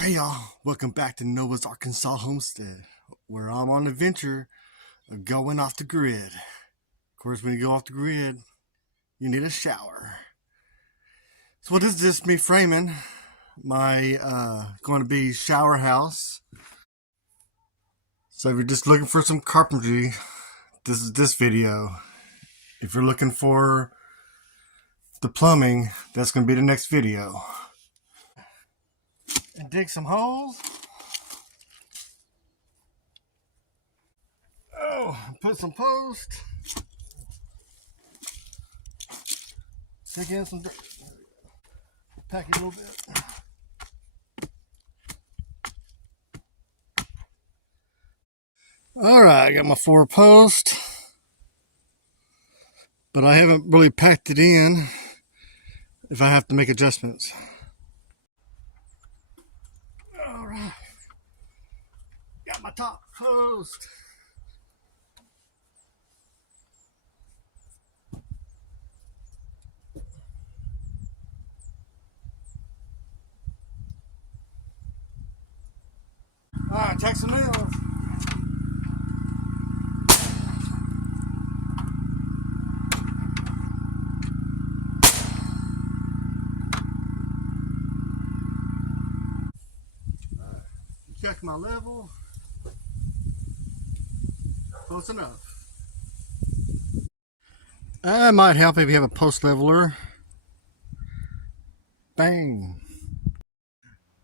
Hey y'all, welcome back to Noah's Arkansas Homestead, where I'm on an adventure of going off the grid. Of course, when you go off the grid, you need a shower. So what is this me framing? My going to be shower house. So if you're just looking for some carpentry, this is this video. If you're looking for the plumbing, that's going to be the next video. And dig some holes. Oh, put some posts. Take in some dirt. Pack it a little bit. Alright, I got my 4 posts. But I haven't really packed it in if I have to make adjustments. Alright. Got my top post. Alright, take some nails. Check my level. Close enough. That might help if you have a post leveler. Bang.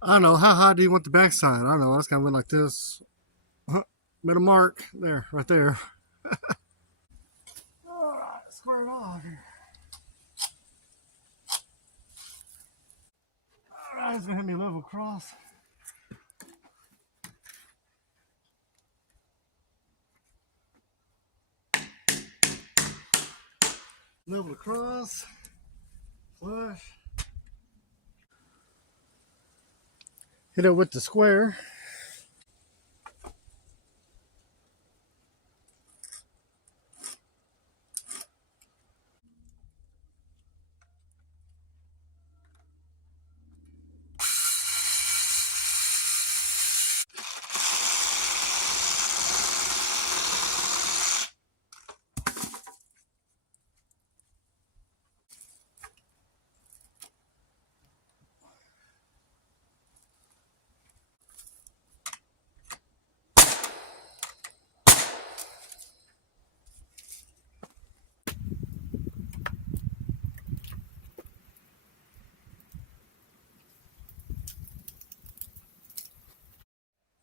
I don't know, how high do you want the backside? I don't know, that's kind of went like this. Made a mark there, right there. Alright, square it off here. Alright, it's gonna hit me level across. Level across, flush. Hit it with the square.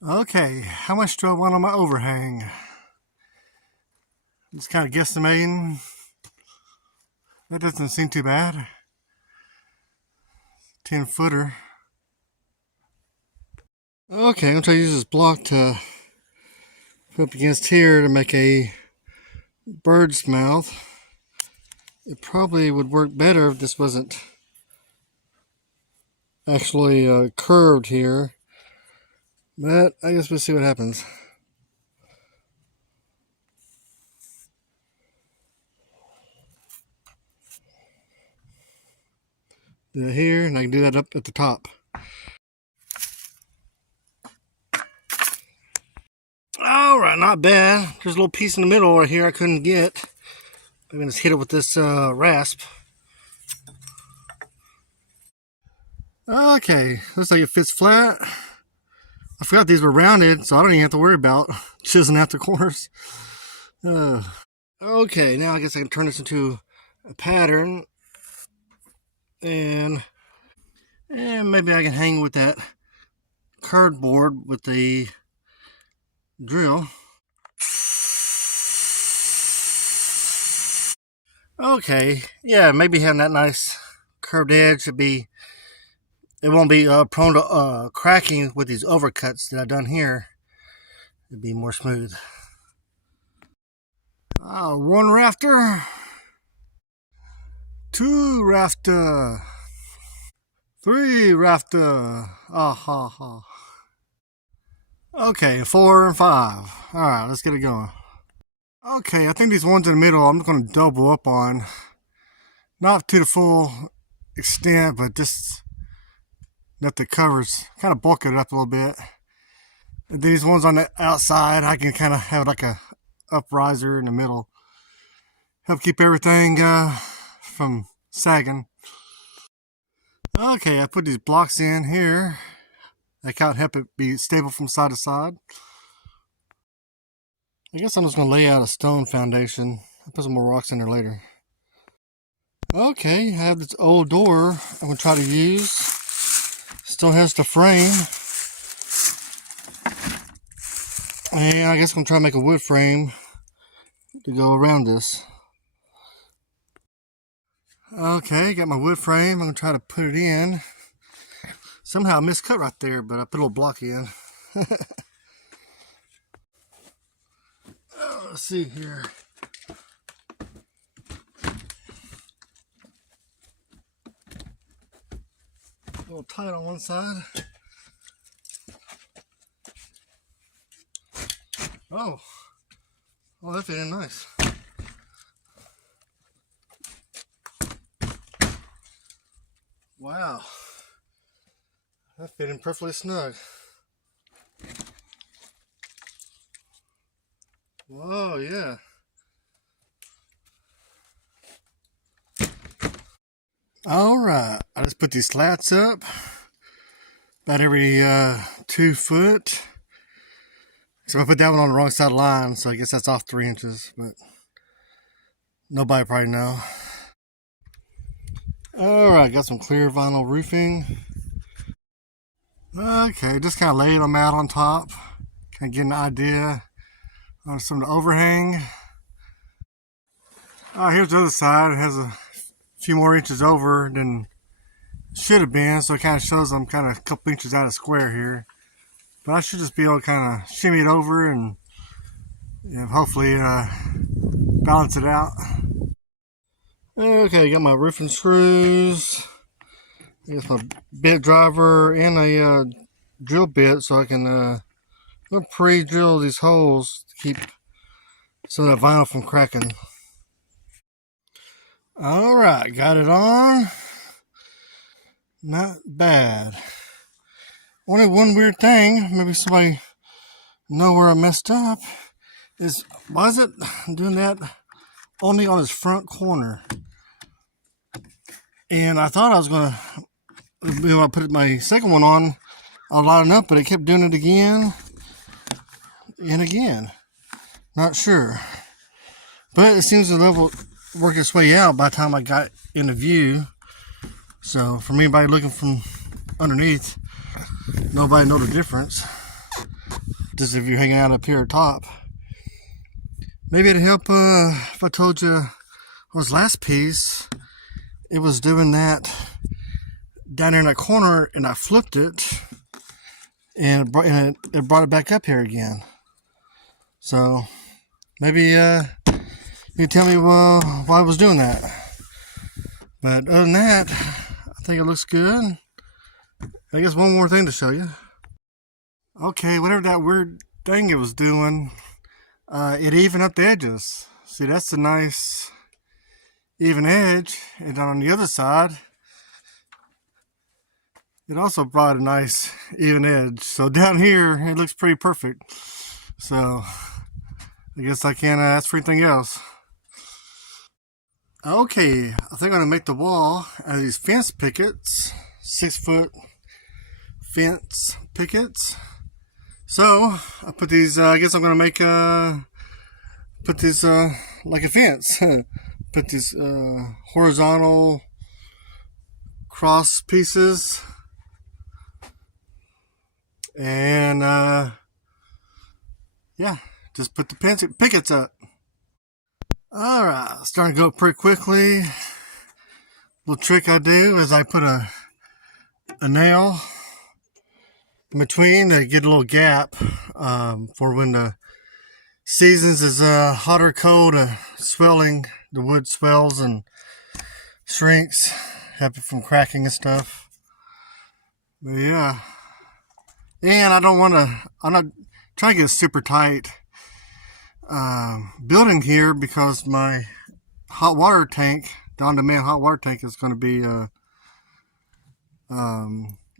Okay, how much do I want on my overhang? Just kind of guesstimating. That doesn't seem too bad. 10 footer. Okay, I'm going to try to use this block to put up against here to make a bird's mouth. It probably would work better if this wasn't actually curved here. But I guess we'll see what happens. Do it here, and I can do that up at the top. Alright, not bad. There's a little piece in the middle right here I couldn't get. I'm going to just hit it with this rasp. Okay, looks like it fits flat. I forgot these were rounded, so I don't even have to worry about chiseling out the corners. Okay, now I guess I can turn this into a pattern. And maybe I can hang with that cardboard with the drill. Okay, yeah, maybe having that nice curved edge it won't be prone to cracking with these overcuts that I've done here. It'd be more smooth. 1 rafter, 2 rafter, 3 rafter. Okay, 4 and 5. Alright, let's get it going. Okay, I think these ones in the middle I'm going to double up on. Not to the full extent, but just Let the covers kind of bulk it up a little bit. And these ones on the outside, I can kind of have like a upriser in the middle. Help keep everything from sagging. Okay, I put these blocks in here. That can help it be stable from side to side. I guess I'm just going to lay out a stone foundation. I'll put some more rocks in there later. Okay, I have this old door I'm going to try to use. Still has the frame. And I guess I'm going to try to make a wood frame to go around this. Okay, got my wood frame. I'm going to try to put it in. Somehow I miscut right there, but I put a little block in. Let's see here. A little tight on one side. Oh, that fit in nice. Wow, that fit in perfectly snug. Whoa, yeah. All right, I just put these slats up about every 2 foot. So I put that one on the wrong side of the line, so I guess that's off 3 inches, but nobody probably know. All right, got some clear vinyl roofing. Okay, just kind of laid them out on top, kind of get an idea on some of the overhang. Here's the other side. It has a few more inches over than it should have been, so it kind of shows I'm kind of a couple inches out of square here. But I should just be able to kind of shimmy it over and hopefully balance it out. Okay, got my roofing screws. I guess my bit driver and a drill bit, so I can pre-drill these holes to keep some of that vinyl from cracking. All right, got it on. Not bad. Only one weird thing, maybe somebody know where I messed up, is why is it doing that only on his front corner? And I thought I was gonna, when I put my second one on, I'll line it up, but it kept doing it again and again. Not sure, but it seems to level work its way out by the time I got in the view. So for anybody looking from underneath, nobody know the difference. Just if you're hanging out up here at top. Maybe it'd help if I told you on this last piece, it was doing that down there in that corner, and I flipped it, and it brought it back up here again. So maybe you tell me why I was doing that. But other than that, I think it looks good. I guess one more thing to show you. Okay, whatever that weird thing it was doing, it evened up the edges. See, that's a nice even edge. And on the other side, it also brought a nice even edge. So down here, it looks pretty perfect. So I guess I can't ask for anything else. Okay, I think I'm gonna make the wall out of these fence pickets, 6-foot fence pickets. So I put these. I guess I'm gonna make put this like a fence. Put these horizontal cross pieces, and yeah, just put the pickets up. All right, starting to go up pretty quickly. Little trick I do is I put a nail in between to get a little gap for when the seasons is hot or cold, swelling, the wood swells and shrinks, help it from cracking and stuff. But yeah, and I'm not trying to get super tight building here, because my hot water tank, the on-demand hot water tank, is going to be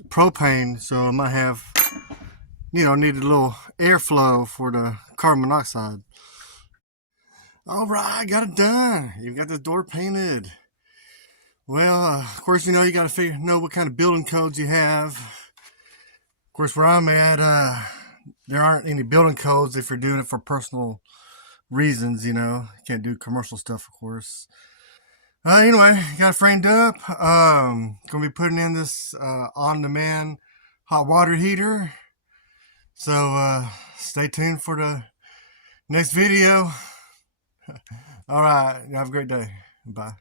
propane, so I might have, needed a little airflow for the carbon monoxide. All right, got it done. You've got the door painted. Well, of course, you got to know what kind of building codes you have. Of course, where I'm at, there aren't any building codes if you're doing it for personal reasons, You can't do commercial stuff, of course. Anyway, got it framed up. Gonna be putting in this on-demand hot water heater. So stay tuned for the next video. All right, have a great day. Bye.